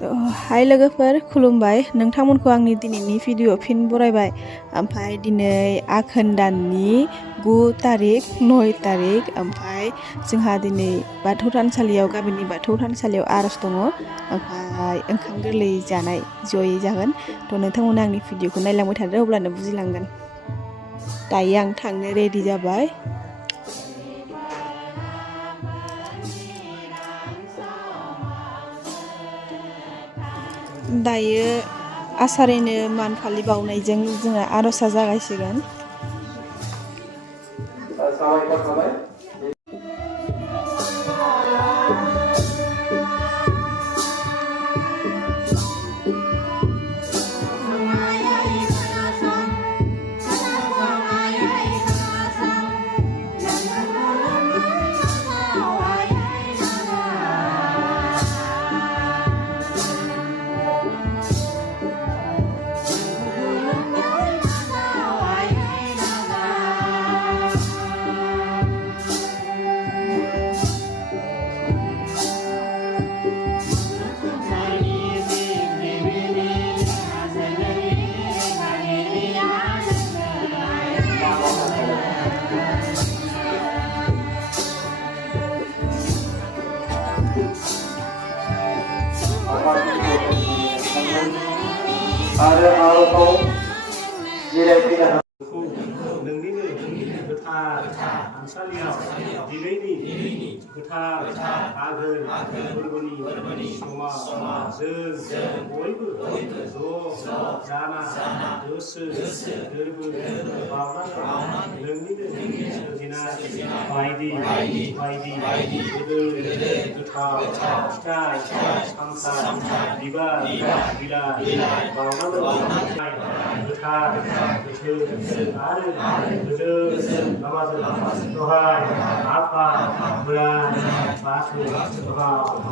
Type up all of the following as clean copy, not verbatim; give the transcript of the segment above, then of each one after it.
हाय लोगोफोर खुलुमबाय नोंथांमोनखौ आंनि दिनैनि भिडिअ फिन बरायबाय ओमफ्राय दिनै आघोन दाननि 9 तारिख 9 तारिख ओमफ्राय जोंहा दिनै बाथौ थानसालियाव गामिनि बाथौ थानसालियाव आरज दङ ओमफ्राय ओंखाम गोरलै जानाय जयै जागोन थ' नोंथांमोना आंनि भिडिअखौ नायलांबाय थादो अब्लानो बुजिलांगोन दायो आं थांनो रेडि जाबाय दायो आसारैनो मान फालि बावनायजों जोंहा आर'जआ जागायसिगोन आरो आरोबाव जिरायफैनो नोंनिनो गोथार थानसालियाव दिनैनि गोथार आघोन फोरबोनि समाव जों बयबो ज' जाना गोसो गोरबो बावनानै नोंनिनो सोरजिनाय बायदि गोदै गोथाव फिथाइ सामथाइ बिबार बिलाइ बावनानै गोथार गोथौ आरो गोजों लामाजों दहाय आफा बोराइ बाथौ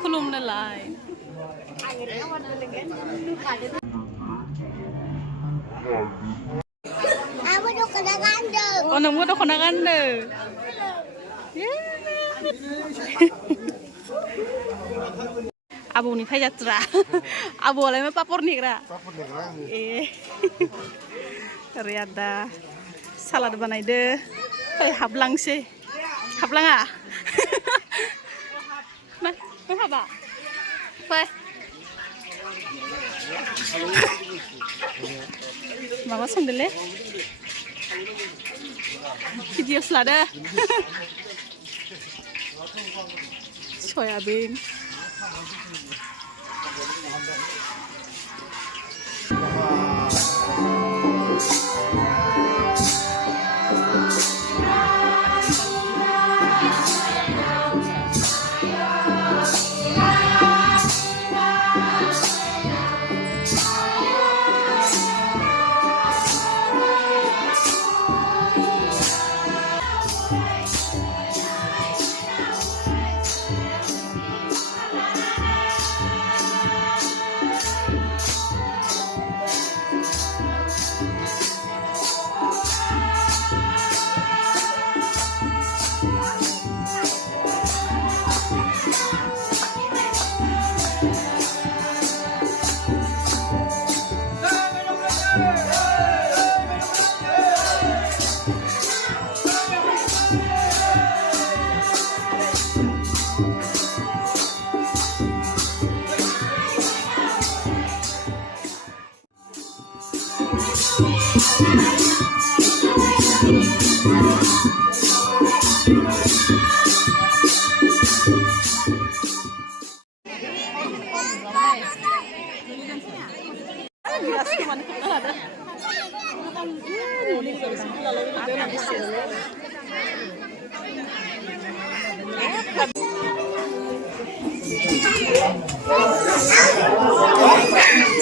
खुलुमनोलाय नोंबो दख'ना गानदो आबौनि फायजात्रा आबौआलाय मा पापर नेग्रा ओरै आदा सालाद बानायदो फै हाबलांसै हाबलाङा नों हाबा फै माबा संदोंलै भिडिअस लादो soybean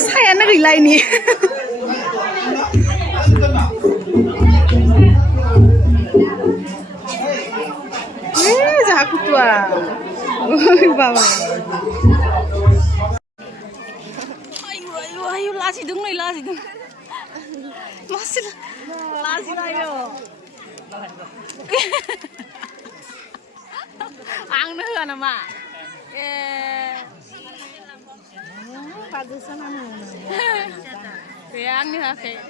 Sayaनो gila ini. Jahat tua. Baba. Ayo, lasi dong. Masih lasi ayo. Ang na nama. Yang ni ha kayak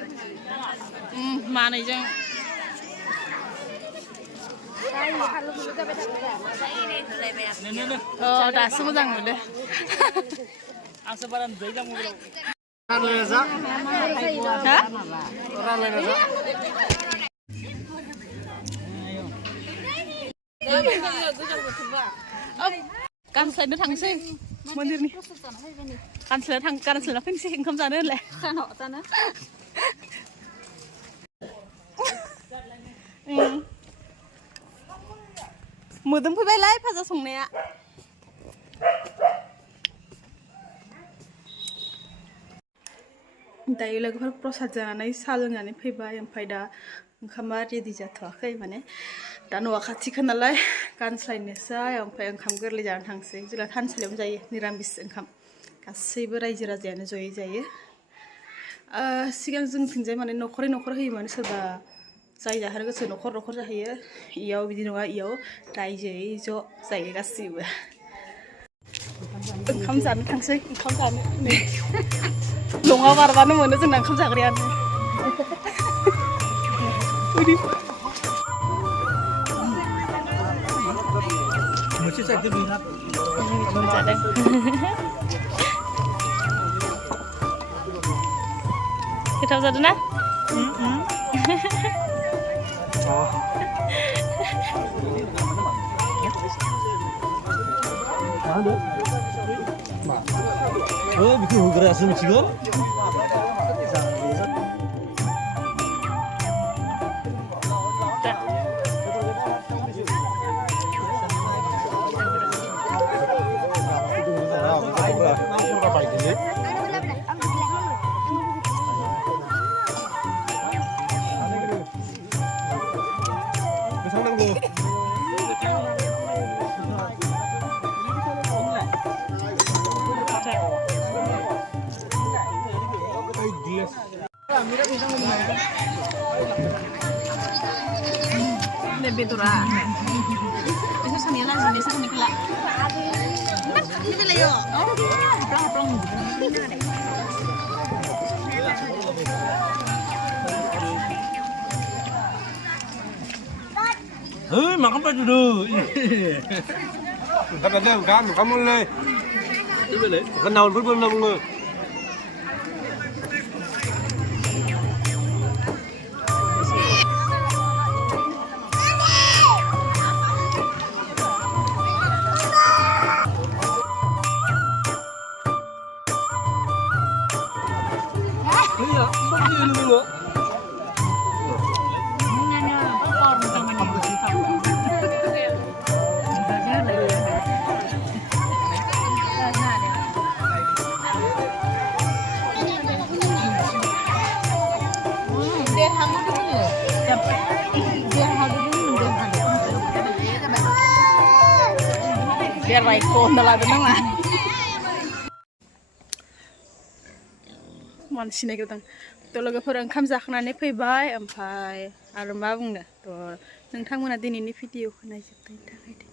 mana aja. Oh, dah semua dah muda. Asa baran bejang mo bro. Hah? Cancel nó thằng xí mới đi cancel nó phim xí không ra nữa lẹ sao họ ra nữa mưa tấm phi bay lấy phát ra sùng nè दायो लोगोफोर प्रसाद जानानै साहा लोंनानै फैबाय ओमफ्राय दा ओंखामा ready जाथ'वाखै माने दा न'आ खाथिखा नालाय गानस्लायनोसै ओमफ्राय ओंखाम गोरलै जानो थांसै जोंना थानसालियावनो जायो निरामिस ओंखाम गासैबो रायजो राजायानो जयै जायो सिगां जोंथिंजाय माने न'खरै न'खर होयोमोन सोरबा जाय जाहोनो गोसो न'खर जाहैयो इयाव बिदि नङा इयाव रायजोयै ज' जायो गासैबो ओंखाम जानो थांसै ओंखाम जानो नै लङा बारबानो मोनो जोंना ओंखाम जाग्रायानो मोनसे साइड दों ना जादों गोथाव जादों ना bikin hugerasum 지금? Lebih turah. Itu seni lah, seni seni pula. Ini pula yo. Plong. Hei, makan apa dulu? Kan ada kan, kamu le. Kan naon pun belum nge. Iya, seperti ini dulu. Biar baik pun dah tenang lah. मानसिना गोदां थ' लोगोफोर ओंखाम जाखांनानै फैबाय ओमफ्राय आरो मा बुंनो थ' नोंथांमोना दिनैनि भिडिअखौ नायजोबनायनि थाखाय